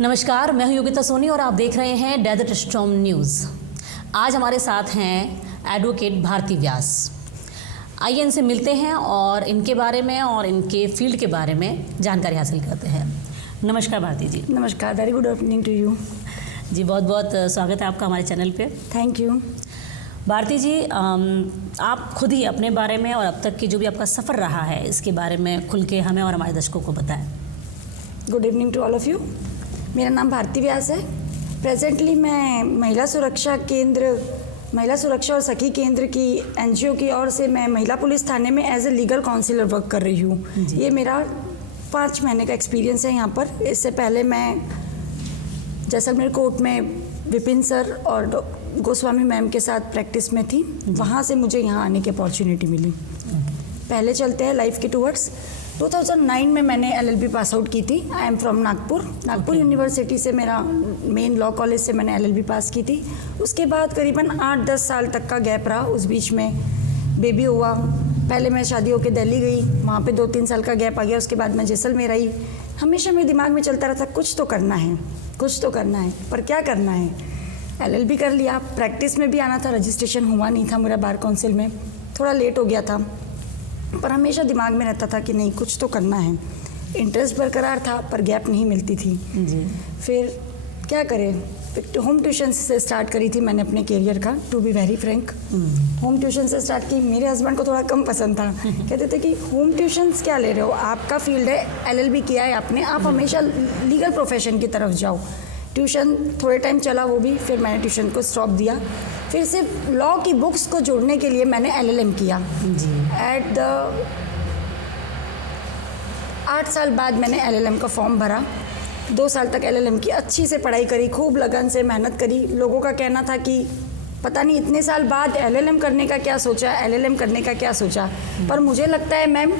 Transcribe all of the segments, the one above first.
नमस्कार, मैं हूं योगिता सोनी और आप देख रहे हैं डेजर्ट स्टॉर्म न्यूज़। आज हमारे साथ हैं एडवोकेट भारती व्यास। आइए इनसे मिलते हैं और इनके बारे में और इनके फील्ड के बारे में जानकारी हासिल करते हैं। नमस्कार भारती जी। नमस्कार, very good evening to you ji. बहुत बहुत स्वागत है आपका हमारे चैनल पे। Thank you. भारती जी, आप खुद ही अपने बारे में और अब तक की जो भी आपका सफ़र रहा है इसके बारे में खुल के हमें और हमारे दर्शकों को बताएं। Good evening to all of you. मेरा नाम भारती व्यास है। प्रेजेंटली मैं महिला सुरक्षा और सखी केंद्र की एनजीओ की ओर से मैं महिला पुलिस थाने में as a legal counsellor work कर रही हूँ। ये मेरा 5 महीने का एक्सपीरियंस है यहाँ पर। इससे पहले मैं जैसलमेर कोर्ट में विपिन सर और गोस्वामी मैम के साथ प्रैक्टिस में थी। वहाँ से मुझे यहाँ आने की अपॉर्चुनिटी मिली। पहले चलते हैं लाइफ के टूवर्ड्स। 2009 में मैंने एलएलबी पास आउट की थी। I am from Nagpur university से, मेरा मेन लॉ कॉलेज से मैंने एलएलबी पास की थी। उसके बाद करीबन 8-10 साल तक का गैप रहा। उस बीच में बेबी हुआ। पहले मैं शादी होकर दिल्ली गई, वहाँ पे 2-3 साल का गैप आ गया। उसके बाद मैं जैसलमेर आई। हमेशा मेरे दिमाग में चलता रहता कुछ तो करना है, पर क्या करना है। एलएलबी कर लिया, प्रैक्टिस में भी आना था, रजिस्ट्रेशन हुआ नहीं था मेरा बार काउंसिल में, थोड़ा लेट हो गया था, पर हमेशा दिमाग में रहता था कि नहीं कुछ तो करना है। इंटरेस्ट बरकरार था पर गैप नहीं मिलती थी जी। फिर क्या करें, होम ट्यूशन से स्टार्ट करी थी मैंने अपने करियर का। To be very frank, home tuition से स्टार्ट की। मेरे हस्बैंड को थोड़ा कम पसंद था। कहते थे कि होम ट्यूशन्स क्या ले रहे हो, आपका फील्ड है, एलएलबी किया है आपने, आप हमेशा लीगल प्रोफेशन की तरफ जाओ। ट्यूशन थोड़े टाइम चला वो भी, फिर मैंने ट्यूशन को स्टॉप दिया। फिर सिर्फ लॉ की बुक्स को जोड़ने के लिए मैंने एलएलएम किया जी। 8 साल बाद मैंने एलएलएम का फॉर्म भरा। 2 साल तक एलएलएम की अच्छी से पढ़ाई करी, खूब लगन से मेहनत करी। लोगों का कहना था कि पता नहीं इतने साल बाद एलएलएम करने का क्या सोचा, पर मुझे लगता है मैम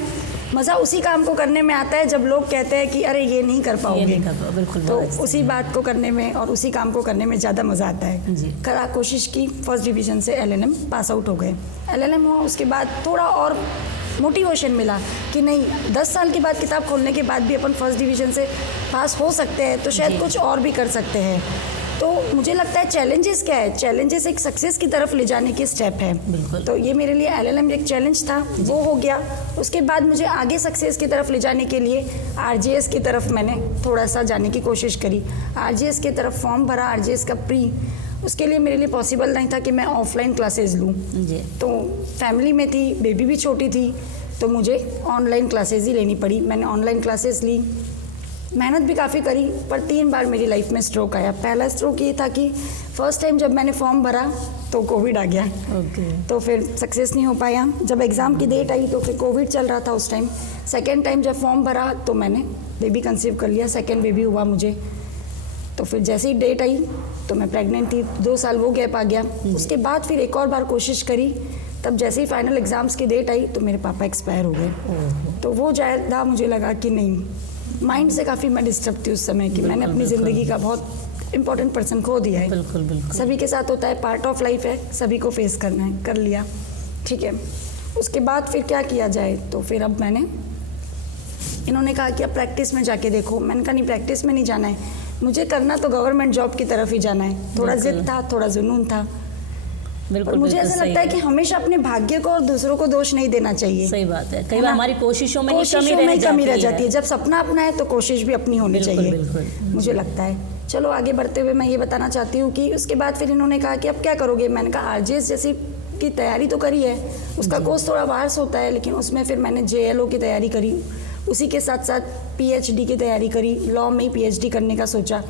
मज़ा उसी काम को करने में आता है जब लोग कहते हैं कि अरे ये नहीं कर पाओगे। बिल्कुल, तो उसी बात को करने में और उसी काम को करने में ज़्यादा मज़ा आता है जी। करा, कोशिश की, फर्स्ट डिवीज़न से एलएलएम पास आउट हो गए। एलएलएम हुआ, उसके बाद थोड़ा और मोटिवेशन मिला कि नहीं 10 साल के बाद किताब खोलने के बाद भी अपन फर्स्ट डिवीज़न से पास हो सकते हैं, तो शायद कुछ और भी कर सकते हैं। तो मुझे लगता है चैलेंजेस क्या है, चैलेंजेस एक सक्सेस की तरफ ले जाने के स्टेप है। बिल्कुल। तो ये मेरे लिए एलएलएम एक चैलेंज था, वो हो गया। उसके बाद मुझे आगे सक्सेस की तरफ ले जाने के लिए आरजेएस की तरफ मैंने थोड़ा सा जाने की कोशिश करी। आरजेएस की तरफ फॉर्म भरा, आरजेएस का प्री। उसके लिए मेरे लिए पॉसिबल नहीं था कि मैं ऑफलाइन क्लासेस लूँ जी। तो फैमिली में थी, बेबी भी छोटी थी, तो मुझे ऑनलाइन क्लासेस ही लेनी पड़ी। मैंने ऑनलाइन क्लासेस ली, मेहनत भी काफ़ी करी, पर 3 बार मेरी लाइफ में स्ट्रोक आया। पहला स्ट्रोक ये था कि फर्स्ट टाइम जब मैंने फॉर्म भरा तो कोविड आ गया। तो फिर सक्सेस नहीं हो पाया। जब एग्ज़ाम की डेट आई तो फिर कोविड चल रहा था उस टाइम। सेकेंड टाइम जब फॉर्म भरा तो मैंने बेबी कंसीव कर लिया, सेकेंड बेबी हुआ मुझे। तो फिर जैसे ही डेट आई तो मैं प्रेग्नेंट थी, 2 साल वो गैप आ गया। उसके बाद फिर एक और बार कोशिश करी, तब जैसे ही फाइनल एग्ज़ाम्स की डेट आई तो मेरे पापा एक्सपायर हो गए। तो वो ज़्यादा मुझे लगा कि नहीं, माइंड से काफ़ी मैं डिस्टर्ब थी उस समय कि मैंने अपनी ज़िंदगी का बहुत इंपॉर्टेंट पर्सन खो दिया है। बिल्कुल। सभी के साथ होता है, पार्ट ऑफ लाइफ है, सभी को फेस करना है, कर लिया, ठीक है। उसके बाद फिर क्या किया जाए, तो फिर अब इन्होंने कहा कि अब प्रैक्टिस में जाके देखो। मैंने कहा नहीं, प्रैक्टिस में नहीं जाना है, मुझे करना तो गवर्नमेंट जॉब की तरफ ही जाना है। थोड़ा जिद था, थोड़ा जुनून था। बिल्कुल, मुझे ऐसा लगता है कि हमेशा अपने भाग्य को और दूसरों को दोष नहीं देना चाहिए। सही बात है। कई बार हमारी कोशिशों में कमी रह जाती है। जब सपना अपना है तो कोशिश भी अपनी होनी चाहिए। मुझे लगता है। चलो आगे बढ़ते हुए मैं ये बताना चाहती हूँ कि उसके बाद फिर इन्होंने कहा कि अब क्या करोगे। मैंने कहा आरजेएस जैसी की तैयारी तो करी है, उसका कोर्स थोड़ा बाहर से होता है, लेकिन उसमें फिर मैंने जेएलओ की तैयारी करी। उसी के साथ साथ पीएचडी की तैयारी करी। लॉ में ही पीएचडी करने का सोचा।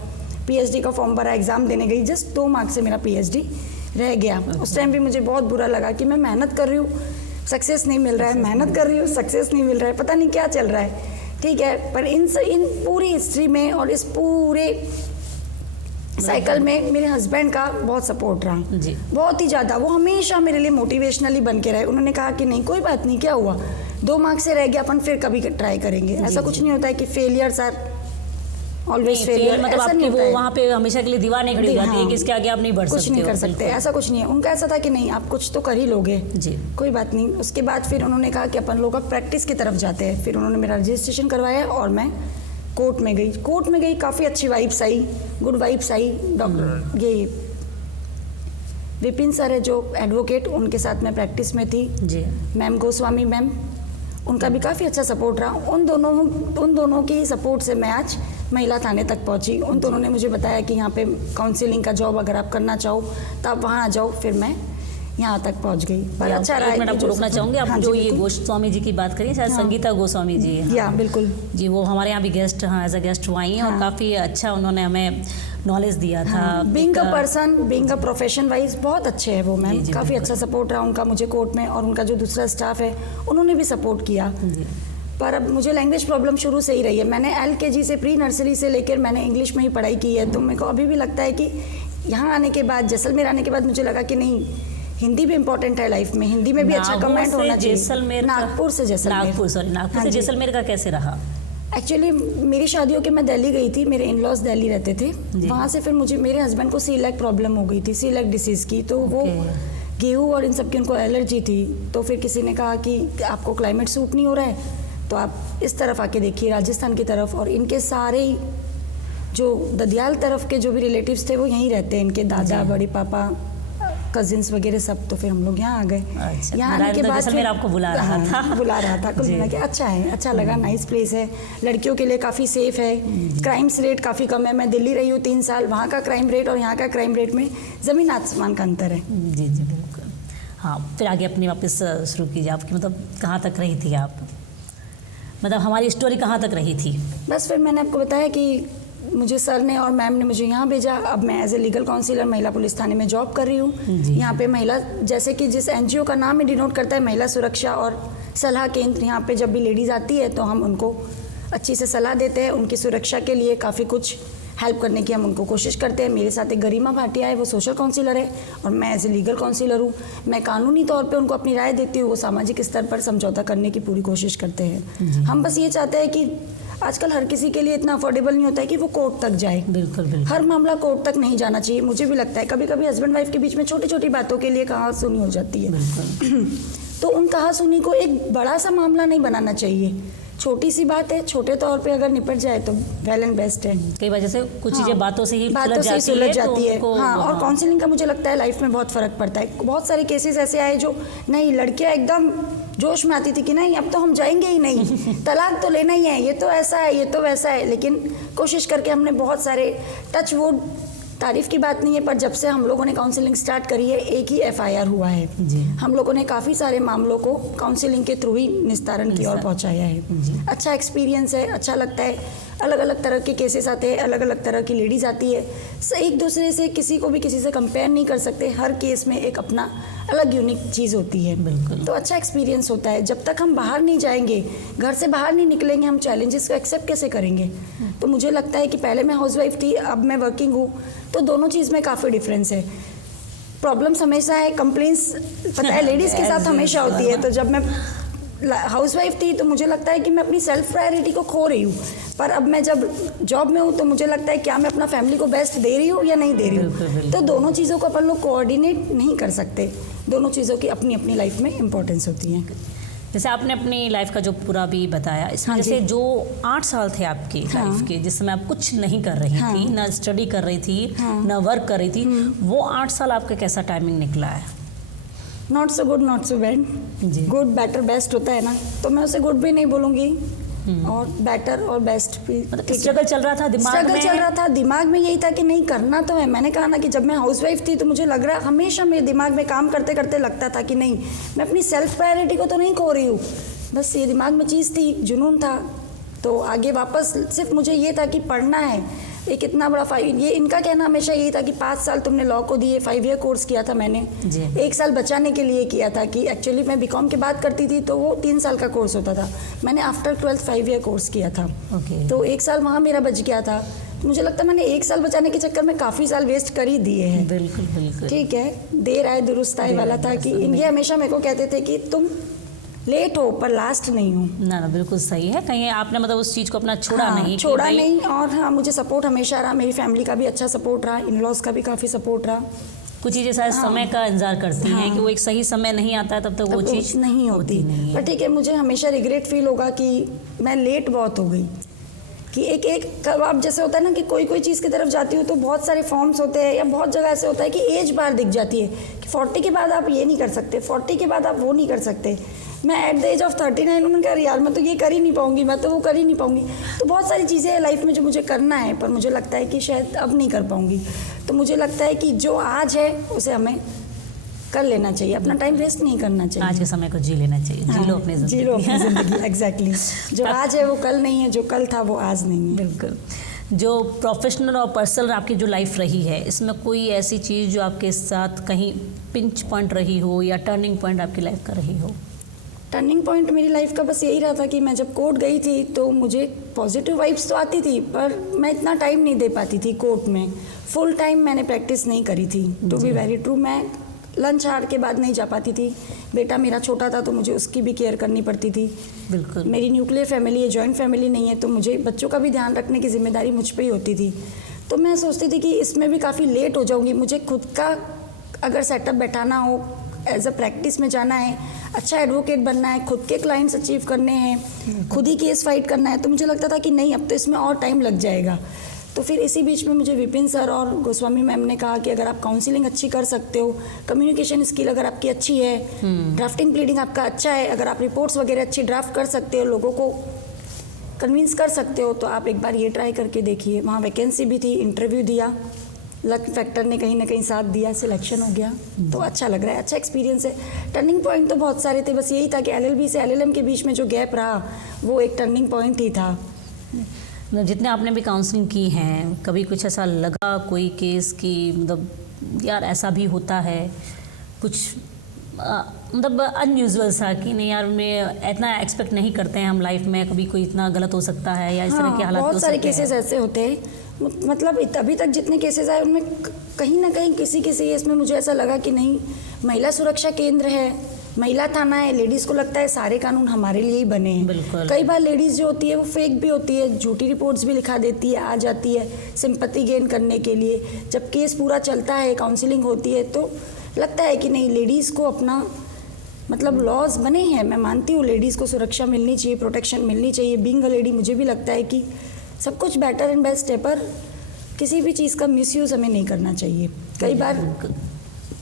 पीएचडी का फॉर्म भरा, एग्ज़ाम देने गई, जस्ट 2 मार्क्स से मेरा पीएचडी रह गया। उस टाइम भी मुझे बहुत बुरा लगा कि मैं मेहनत कर रही हूँ, सक्सेस नहीं मिल रहा है, मेहनत कर रही हूँ, सक्सेस नहीं मिल रहा है, पता नहीं क्या चल रहा है, ठीक है। पर इन पूरी हिस्ट्री में और इस पूरे साइकिल में मेरे हस्बैंड का बहुत सपोर्ट रहा जी। बहुत ही ज़्यादा। वो हमेशा मेरे लिए मोटिवेशनली बन के रहे। उन्होंने कहा कि नहीं, कोई बात नहीं, क्या हुआ, 2 मार्क्स से रह गया, अपन फिर कभी ट्राई करेंगे। ऐसा कुछ नहीं होता है कि फेलियर्स आर ऑलवेज फेलियर, मतलब आपकी वो वहाँ पे हमेशा के लिए दीवार नहीं खड़ी हो जाती है कि इसके आगे आप नहीं बढ़ सकते, कुछ नहीं कर सकते, ऐसा कुछ नहीं है। उनका ऐसा था कि नहीं, आप कुछ तो कर ही लोगे जी, कोई बात नहीं। उसके बाद फिर उन्होंने कहा कि अपन लोग अब प्रैक्टिस की तरफ जाते हैं। फिर उन्होंने मेरा रजिस्ट्रेशन करवाया और मैं कोर्ट में गई, काफ़ी अच्छी वाइब्स आई, गुड वाइब्स आई। डॉक्टर ये विपिन सर है जो एडवोकेट, उनके साथ मैं प्रैक्टिस में थी जी। मैम गोस्वामी मैम, उनका भी काफ़ी अच्छा सपोर्ट रहा। उन दोनों की सपोर्ट से मैं आज महिला थाने तक पहुंची। उन दोनों ने मुझे बताया कि यहाँ पे काउंसलिंग का जॉब अगर आप करना चाहो तो आप वहाँ आ जाओ। फिर मैं यहाँ तक पहुँच गई। पर अच्छा रहा। मैं आपको रोकना चाहूँगी, आप जो ये गोस्वामी जी की बात करिए, शायद संगीता गोस्वामी जी है। या बिल्कुल जी, वो हमारे यहाँ भी गेस्ट, हाँ, एज अ गेस्ट वो आई हैं और काफ़ी अच्छा उन्होंने हमें नॉलेज दिया था। Being a person, being a profession wise बहुत अच्छे हैं वो मैम। काफ़ी अच्छा सपोर्ट रहा उनका मुझे कोर्ट में, और उनका जो दूसरा स्टाफ है उन्होंने भी सपोर्ट किया। पर अब मुझे लैंग्वेज प्रॉब्लम शुरू से ही रही है। मैंने LKG से, प्री नर्सरी से लेकर मैंने इंग्लिश में ही पढ़ाई की है। तो मेरे को अभी भी लगता है कि यहाँ आने के बाद, जैसलमेर आने के बाद मुझे लगा कि नहीं, हिंदी भी इम्पोर्टेंट है लाइफ में, हिंदी में भी अच्छा कमेंट होना चाहिए। नागपुर से जैसलमेर का कैसे रहा? एक्चुअली मेरी शादियों के मैं दिल्ली गई थी, मेरे इन लॉज दिल्ली रहते थे। वहाँ से फिर मुझे, मेरे हस्बैंड को सीलेक्ट प्रॉब्लम हो गई थी, सीलेक्ट डिसीज़ की। तो वो गेहूँ और इन सब की उनको एलर्जी थी। तो फिर किसी ने कहा कि आपको क्लाइमेट सूट नहीं हो रहा है तो आप इस तरफ आके देखिए, राजस्थान की तरफ। और इनके सारे ही जो ददियाल तरफ के जो भी रिलेटिव्स थे वो यहीं रहते हैं, इनके दादा, बड़े पापा, कजिन्स वगैरह सब। तो फिर हम लोग यहाँ आ गए। यहाँ आने के बाद फिर आपको बुला रहा था कुल मिला के अच्छा है, अच्छा लगा, नाइस प्लेस है, लड़कियों के लिए काफ़ी सेफ है, क्राइम्स रेट काफ़ी कम है। मैं दिल्ली रही हूँ 3 साल, वहाँ का क्राइम रेट और यहाँ का क्राइम रेट में ज़मीन आसमान का अंतर है। जी जी बिल्कुल। हाँ, फिर आगे अपनी वापस शुरू कीजिए। आपकी मतलब कहाँ तक रही थी आप, मतलब हमारी स्टोरी कहाँ तक रही थी? बस फिर मैंने आपको बताया कि मुझे सर ने और मैम ने मुझे यहाँ भेजा। अब मैं एज ए लीगल काउंसिलर महिला पुलिस थाने में जॉब कर रही हूँ। यहाँ पे महिला, जैसे कि जिस NGO का नाम ही डिनोट करता है, महिला सुरक्षा और सलाह केंद्र, यहाँ पे जब भी लेडीज़ आती है तो हम उनको अच्छी से सलाह देते हैं, उनकी सुरक्षा के लिए काफ़ी कुछ हेल्प करने की हम उनको कोशिश करते हैं। मेरे साथ एक गरिमा भाटिया है, वो सोशल काउंसिलर है और मैं एज ए लीगल काउंसिलर हूँ। मैं कानूनी तौर पे उनको अपनी राय देती हूँ, वो सामाजिक स्तर पर समझौता करने की पूरी कोशिश करते हैं। हम बस ये चाहते हैं कि आजकल हर किसी के लिए इतना अफोर्डेबल नहीं होता है कि वो कोर्ट तक जाए। बिल्कुल बिल्कुल। हर मामला कोर्ट तक नहीं जाना चाहिए। मुझे भी लगता है कभी कभी हस्बैंड वाइफ के बीच में छोटी छोटी बातों के लिए कहासुनी हो जाती है। तो उन कहासुनी को एक बड़ा सा मामला नहीं बनाना चाहिए। छोटी सी बात है, छोटे तौर पे अगर निपट जाए तो वेल एंड बेस्ट है। कई वजह से कुछ चीज़ें बातों से ही सुलझ जाती है। हाँ, और काउंसलिंग का मुझे लगता है लाइफ में बहुत फ़र्क पड़ता है। बहुत सारे केसेस ऐसे आए जो, नहीं, लड़कियां एकदम जोश में आती थी कि नहीं अब तो हम जाएंगे ही नहीं, तलाक तो लेना ही है, ये तो ऐसा है, ये तो वैसा है। लेकिन कोशिश करके हमने बहुत सारे, टच वुड, तारीफ की बात नहीं है, पर जब से हम लोगों ने काउंसलिंग स्टार्ट करी है एक ही FIR हुआ है जी। हम लोगों ने काफ़ी सारे मामलों को काउंसलिंग के थ्रू ही निस्तारण की ओर पहुंचाया है। अच्छा एक्सपीरियंस है, अच्छा लगता है। अलग अलग तरह के केसेस आते हैं, अलग अलग तरह की लेडीज़ आती है। एक दूसरे से किसी को भी किसी से कंपेयर नहीं कर सकते। हर केस में एक अपना अलग यूनिक चीज़ होती है। बिल्कुल। तो अच्छा एक्सपीरियंस होता है। जब तक हम बाहर नहीं जाएंगे, घर से बाहर नहीं निकलेंगे, हम चैलेंजेस को एक्सेप्ट कैसे करेंगे? तो मुझे लगता है कि पहले मैं हाउसवाइफ थी, अब मैं वर्किंग हूँ, तो दोनों चीज़ में काफ़ी डिफरेंस है। प्रॉब्लम्स हमेशा है, कंप्लेंट्स पता है लेडीज़ के साथ हमेशा होती है। तो जब मैं हाउसवाइफ थी तो मुझे लगता है कि मैं अपनी सेल्फ प्रायोरिटी को खो रही हूँ। पर अब मैं जब जॉब में हूँ तो मुझे लगता है क्या मैं अपना फैमिली को बेस्ट दे रही हूँ या नहीं दे रही हूँ। तो दोनों चीज़ों को अपन लोग कोऑर्डिनेट नहीं कर सकते। दोनों चीज़ों की अपनी अपनी लाइफ में इंपॉर्टेंस होती है। जैसे आपने अपनी लाइफ का जो पूरा भी बताया, इसमें जैसे जो 8 साल थे आपकी लाइफ के, जिसमें आप कुछ नहीं कर रही थी, ना स्टडी कर रही थी, ना वर्क कर रही थी, वो 8 साल आपका कैसा टाइमिंग निकला है? Not so good, not so bad. Good, better, best होता है ना, तो मैं उसे गुड भी नहीं बोलूँगी और बेटर और बेस्ट भी। मतलब स्ट्रगल चल रहा था दिमाग में यही था कि नहीं करना तो है। मैंने कहा ना कि जब मैं हाउसवाइफ थी तो मुझे लग रहा, हमेशा मेरे दिमाग में काम करते करते लगता था कि नहीं, मैं अपनी सेल्फ प्रायोरिटी को तो नहीं खो रही हूँ। बस ये दिमाग में चीज़ थी, जुनून था। तो आगे वापस सिर्फ मुझे ये था कि पढ़ना है। एक इतना बड़ा ये इनका कहना हमेशा यही था कि 5 साल तुमने लॉ को दिए, 5 ईयर कोर्स किया था मैंने, 1 साल बचाने के लिए किया था। कि एक्चुअली मैं BCom की बात करती थी तो वो 3 साल का कोर्स होता था। मैंने आफ्टर 12th 5 ईयर कोर्स किया था। तो 1 साल वहाँ मेरा बच गया था। मुझे लगता है मैंने 1 साल बचाने के चक्कर में काफ़ी साल वेस्ट कर ही दिए हैं। बिल्कुल बिल्कुल। ठीक है, देर आए दुरुस्त आए वाला था कि ये हमेशा मेरे को कहते थे कि तुम लेट हो पर लास्ट नहीं हो। ना ना, बिल्कुल सही है। कहीं आपने मतलब उस चीज़ को अपना छोड़ा नहीं। और हाँ, मुझे सपोर्ट हमेशा रहा। मेरी फैमिली का भी अच्छा सपोर्ट रहा, इन लॉज का भी काफ़ी सपोर्ट रहा। कुछ चीज़ें शायद समय का इंतजार करती हैं कि वो एक सही समय नहीं आता है तब तक वो चीज़ नहीं होती। पर ठीक है, मुझे हमेशा रिग्रेट फील होगा कि मैं लेट बहुत हो गई। कि एक आप जैसे होता है ना कि कोई चीज़ की तरफ जाती हो तो बहुत सारे फॉर्म्स होते हैं, या बहुत जगह ऐसे होता है कि एज बार दिख जाती है कि 40 के बाद आप ये नहीं कर सकते, 40 के बाद आप वो नहीं कर सकते। मैं एट द एज ऑफ 39 उन्होंने कहा यार मैं तो ये कर ही नहीं पाऊंगी, मैं तो वो कर ही नहीं पाऊंगी। तो बहुत सारी चीज़ें हैं लाइफ में जो मुझे करना है, पर मुझे लगता है कि शायद अब नहीं कर पाऊंगी। तो मुझे लगता है कि जो आज है उसे हमें कर लेना चाहिए, अपना टाइम वेस्ट नहीं करना चाहिए, आज के समय को जी लेना चाहिए। हाँ, जी लो अपनी जी लो अपनी ज़िंदगी एग्जैक्टली। जो आज है वो कल नहीं है, जो कल था वो आज नहीं है। बिल्कुल। जो प्रोफेशनल और पर्सनल आपकी जो लाइफ रही है, इसमें कोई ऐसी चीज़ जो आपके साथ कहीं पिंच पॉइंट रही हो या टर्निंग पॉइंट आपकी लाइफ का रही हो? टर्निंग पॉइंट मेरी लाइफ का बस यही रहा था कि मैं जब कोर्ट गई थी तो मुझे पॉजिटिव वाइब्स तो आती थी, पर मैं इतना टाइम नहीं दे पाती थी कोर्ट में। फुल टाइम मैंने प्रैक्टिस नहीं करी थी, टू बी वेरी ट्रू। मैं लंच आवर के बाद नहीं जा पाती थी। बेटा मेरा छोटा था तो मुझे उसकी भी केयर करनी पड़ती थी। बिल्कुल। मेरी न्यूक्लियर फैमिली है, जॉइंट फैमिली नहीं है, तो मुझे बच्चों का भी ध्यान रखने की जिम्मेदारी मुझ पे ही होती थी। तो मैं सोचती थी कि इसमें भी काफ़ी लेट हो जाऊँगी। मुझे खुद का अगर सेटअप बैठाना हो, एज अ प्रैक्टिस में जाना है, अच्छा एडवोकेट बनना है, खुद के क्लाइंट्स अचीव करने हैं, खुद ही केस फाइट करना है, तो मुझे लगता था कि नहीं अब तो इसमें और टाइम लग जाएगा। तो फिर इसी बीच में मुझे विपिन सर और गोस्वामी मैम ने कहा कि अगर आप काउंसलिंग अच्छी कर सकते हो, कम्युनिकेशन स्किल अगर आपकी अच्छी है, ड्राफ्टिंग प्लीडिंग आपका अच्छा है, अगर आप रिपोर्ट्स वगैरह अच्छी ड्राफ्ट कर सकते हो, लोगों को कन्विंस कर सकते हो, तो आप एक बार ये ट्राई करके देखिए। वहाँ वैकेंसी भी थी, इंटरव्यू दिया, लक फैक्टर ने कहीं ना कहीं साथ दिया, सिलेक्शन हो गया। तो अच्छा लग रहा है, अच्छा एक्सपीरियंस है। टर्निंग पॉइंट तो बहुत सारे थे, बस यही था कि LLB से LLM के बीच में जो गैप रहा वो एक टर्निंग पॉइंट ही था। जितने आपने भी काउंसलिंग की हैं, कभी कुछ ऐसा लगा कोई केस की मतलब यार ऐसा भी होता है कुछ मतलब अनयूजुअल सा कि नहीं यार मैं इतना एक्सपेक्ट नहीं करते हैं हम लाइफ में, कभी कोई इतना गलत हो सकता है या इस तरह के हालात हो सकते हैं? बहुत सारे केसेस ऐसे होते हैं, मतलब अभी तक जितने केसेस आए उनमें कहीं ना कहीं किसी केस में मुझे ऐसा लगा कि नहीं, महिला सुरक्षा केंद्र है, महिला थाना है, लेडीज़ को लगता है सारे कानून हमारे लिए ही बने हैं। कई बार लेडीज़ जो होती है वो फेक भी होती है, झूठी रिपोर्ट्स भी लिखा देती है, आ जाती है सिंपैथी गेन करने के लिए। जब केस पूरा चलता है, काउंसलिंग होती है, तो लगता है कि नहीं लेडीज़ को अपना मतलब लॉज बने हैं। मैं मानती हूँ लेडीज़ को सुरक्षा मिलनी चाहिए, प्रोटेक्शन मिलनी चाहिए। बीइंग अ लेडी मुझे भी लगता है कि सब कुछ बेटर एंड बेस्ट है, पर किसी भी चीज़ का मिसयूज़ हमें नहीं करना चाहिए। कई बार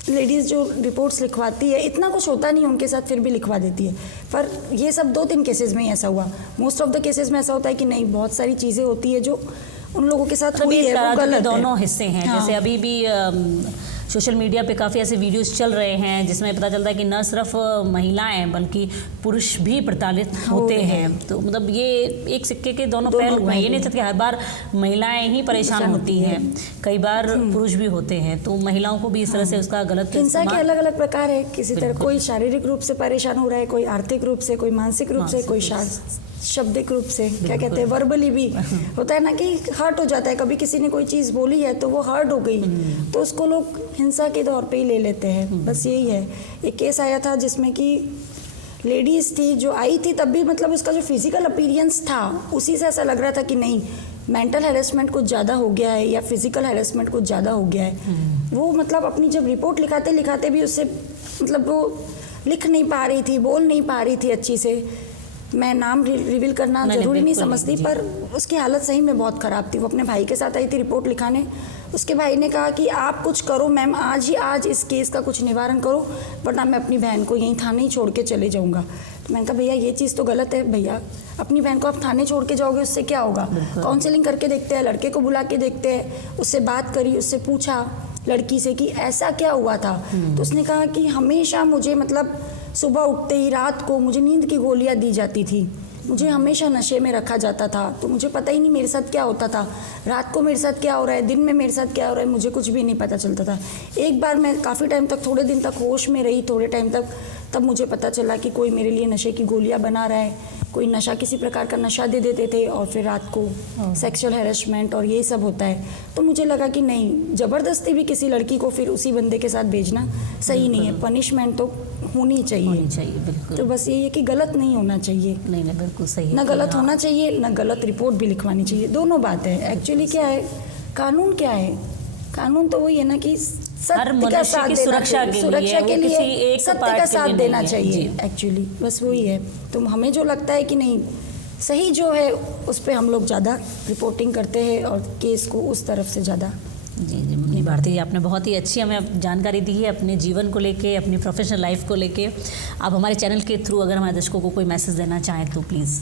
लेडीज़ जो रिपोर्ट्स लिखवाती है, इतना कुछ होता नहीं उनके साथ, फिर भी लिखवा देती है। पर ये सब 2-3 केसेस में ही ऐसा हुआ। मोस्ट ऑफ द केसेस में ऐसा होता है कि नहीं, बहुत सारी चीज़ें होती है जो उन लोगों के साथ हुई है, वो गलत है। दोनों हिस्से हैं। हाँ। जैसे अभी भी सोशल मीडिया पे काफ़ी ऐसे वीडियोस चल रहे हैं जिसमें पता चलता है कि न सिर्फ महिलाएं बल्कि पुरुष भी प्रताड़ित होते हैं। तो मतलब ये एक सिक्के के दोनों पहलू हैं। ये नहीं सकते हर बार महिलाएं ही परेशान होती हैं, कई बार पुरुष भी होते हैं। तो महिलाओं को भी इस तरह से उसका गलत हिंसा के अलग अलग प्रकार है। किसी तरह कोई शारीरिक रूप से परेशान हो रहा है, कोई आर्थिक रूप से, कोई मानसिक रूप से, कोई शब्दिक रूप से, क्या कहते हैं वर्बली भी होता है ना कि हर्ट हो जाता है। कभी किसी ने कोई चीज़ बोली है तो वो हर्ट हो गई, तो उसको लोग हिंसा के तौर पे ही ले लेते हैं। बस यही है। एक केस आया था जिसमें कि लेडीज़ थी जो आई थी, तब भी मतलब उसका जो फिजिकल अपीयरेंस था उसी से ऐसा लग रहा था कि नहीं मेंटल हैरेसमेंट कुछ ज़्यादा हो गया है या फिजिकल हैरेसमेंट कुछ ज़्यादा हो गया है। वो मतलब अपनी जब रिपोर्ट लिखाते भी उससे मतलब वो लिख नहीं पा रही थी, बोल नहीं पा रही थी अच्छी से। मैं नाम रिवील करना ज़रूरी नहीं समझती, पर उसकी हालत सही में बहुत ख़राब थी। वो अपने भाई के साथ आई थी रिपोर्ट लिखाने। उसके भाई ने कहा कि आप कुछ करो मैम, आज इस केस का कुछ निवारण करो, वरना मैं अपनी बहन को यहीं थाने ही छोड़ के चले जाऊँगा। तो मैंने कहा भैया ये चीज़ तो गलत है। भैया अपनी बहन को आप थाने छोड़ के जाओगे, उससे क्या होगा? काउंसलिंग करके देखते हैं, लड़के को बुला के देखते हैं। उससे बात करी, उससे पूछा लड़की से कि ऐसा क्या हुआ था। तो उसने कहा कि हमेशा मुझे मतलब सुबह उठते ही रात को मुझे नींद की गोलियां दी जाती थी, मुझे हमेशा नशे में रखा जाता था, तो मुझे पता ही नहीं मेरे साथ क्या होता था, रात को मेरे साथ क्या हो रहा है, दिन में मेरे साथ क्या हो रहा है, मुझे कुछ भी नहीं पता चलता था। एक बार मैं काफ़ी टाइम तक, थोड़े दिन तक होश में रही, थोड़े टाइम तक, तब मुझे पता चला कि कोई मेरे लिए नशे की गोलियां बना रहा है, कोई नशा किसी प्रकार का नशा दे देते थे और फिर रात को सेक्सुअल हैरेसमेंट और यही सब होता है। तो मुझे लगा कि नहीं, ज़बरदस्ती भी किसी लड़की को फिर उसी बंदे के साथ भेजना सही नहीं है, पनिशमेंट तो होनी चाहिए। बिल्कुल। तो बस ये है कि गलत नहीं होना चाहिए। नहीं बिल्कुल सही, ना गलत होना चाहिए, ना गलत रिपोर्ट भी लिखवानी चाहिए। दोनों बात है। एक्चुअली क्या है, कानून क्या है? कानून तो वही है ना कि सत्य का साथ देना चाहिए, सुरक्षा के लिए सत्य का साथ देना चाहिए। एक्चुअली बस वही है। तो हमें जो लगता है कि नहीं सही जो है उस पे हम लोग ज़्यादा रिपोर्टिंग करते हैं और केस को उस तरफ से ज़्यादा। जी जी नहीं भारती जी, आपने बहुत ही अच्छी हमें जानकारी दी है अपने जीवन को लेके, अपनी प्रोफेशनल लाइफ को लेके। आप हमारे चैनल के थ्रू अगर हमारे दर्शकों को कोई मैसेज देना चाहें तो प्लीज़।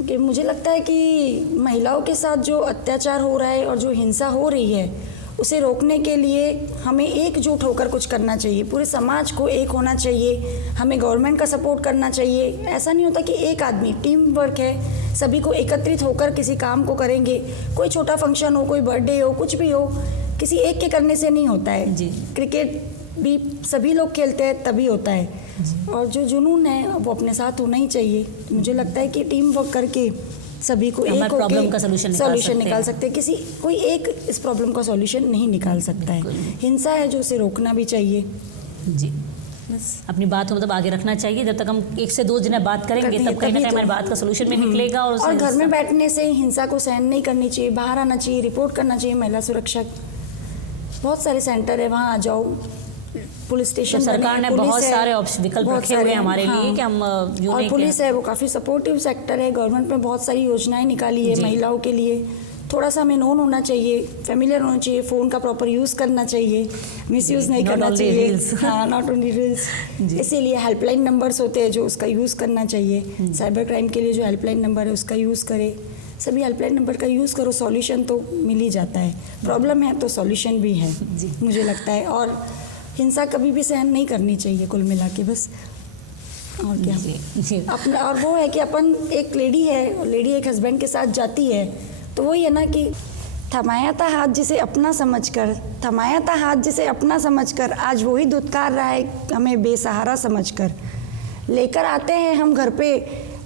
ओके, मुझे लगता है कि महिलाओं के साथ जो अत्याचार हो रहा है और जो हिंसा हो रही है उसे रोकने के लिए हमें एकजुट होकर कुछ करना चाहिए। पूरे समाज को एक होना चाहिए, हमें गवर्नमेंट का सपोर्ट करना चाहिए। ऐसा नहीं होता कि एक आदमी, टीम वर्क है, सभी को एकत्रित होकर किसी काम को करेंगे। कोई छोटा फंक्शन हो, कोई बर्थडे हो, कुछ भी हो, किसी एक के करने से नहीं होता है। जी। क्रिकेट भी सभी लोग खेलते हैं तभी होता है। और जो जुनून है वो अपने साथ होना ही चाहिए। मुझे लगता है कि टीम वर्क करके सभी को एक प्रॉब्लम का सोल्यूशन निकाल सकते हैं। किसी कोई एक इस प्रॉब्लम का सॉल्यूशन नहीं निकाल सकता है। हिंसा है जो उसे रोकना भी चाहिए। जी, बस अपनी बात को मतलब आगे रखना चाहिए। जब तक हम 1 से 2 दिन बात करेंगे तब कहीं ना कहीं हमारी बात का सोल्यूशन भी निकलेगा। और घर में बैठने से हिंसा को सहन नहीं करनी चाहिए, बाहर आना चाहिए, रिपोर्ट करना चाहिए। महिला सुरक्षा बहुत सारे सेंटर है, वहाँ आ जाओ। पुलिस स्टेशन, तो सरकार ने बहुत सारे विकल्प रखे हुए हैं हमारे लिए कि हम और पुलिस है वो काफ़ी सपोर्टिव सेक्टर है। गवर्नमेंट ने बहुत सारी योजनाएं निकाली है महिलाओं के लिए। थोड़ा सा हमें नोन होना चाहिए, फेमिलियर होना चाहिए, फ़ोन का प्रॉपर यूज़ करना चाहिए, मिसयूज़ नहीं करना चाहिए। हाँ, नॉट ओनली रील्स। इसीलिए हेल्पलाइन नंबर्स होते हैं जो उसका यूज़ करना चाहिए। साइबर क्राइम के लिए जो हेल्पलाइन नंबर है उसका यूज़ करें। सभी हेल्पलाइन नंबर का यूज़ करो, सॉल्यूशन तो मिल ही जाता है। प्रॉब्लम है तो सॉल्यूशन भी है मुझे लगता है। और हिंसा कभी भी सहन नहीं करनी चाहिए कुल मिला के, बस। और क्या अपना, और वो है कि अपन एक लेडी है, लेडी एक हस्बैंड के साथ जाती है तो वही है ना कि थमाया था हाथ जिसे अपना समझकर, थमाया था हाथ जिसे अपना समझकर, आज वही दुत्कार रहा है हमें बेसहारा समझकर। लेकर आते हैं हम घर पे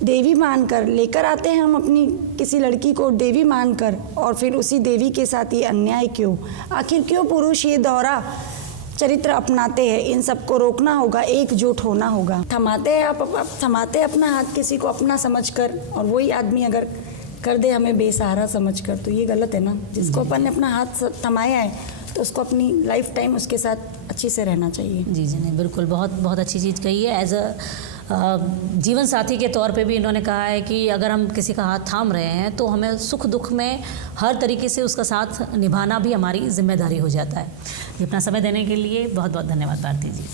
देवी मानकर, लेकर आते हैं हम अपनी किसी लड़की को देवी मानकर, और फिर उसी देवी के साथ ये अन्याय क्यों? आखिर क्यों पुरुष ये दौरा चरित्र अपनाते हैं? इन सबको रोकना होगा, एकजुट होना होगा। थमाते हैं आप थमाते हैं अपना हाथ किसी को अपना समझकर, और वही आदमी अगर कर दे हमें बेसहारा समझकर, तो ये गलत है ना। जिसको अपन ने अपना हाथ थमाया है तो उसको अपनी लाइफ टाइम उसके साथ अच्छे से रहना चाहिए। जी जी नहीं, बिल्कुल बहुत बहुत अच्छी चीज़ कही है। एज अ जीवन साथी के तौर पे भी इन्होंने कहा है कि अगर हम किसी का हाथ थाम रहे हैं तो हमें सुख दुख में हर तरीके से उसका साथ निभाना भी हमारी जिम्मेदारी हो जाता है। अपना समय देने के लिए बहुत बहुत धन्यवाद भारती जी।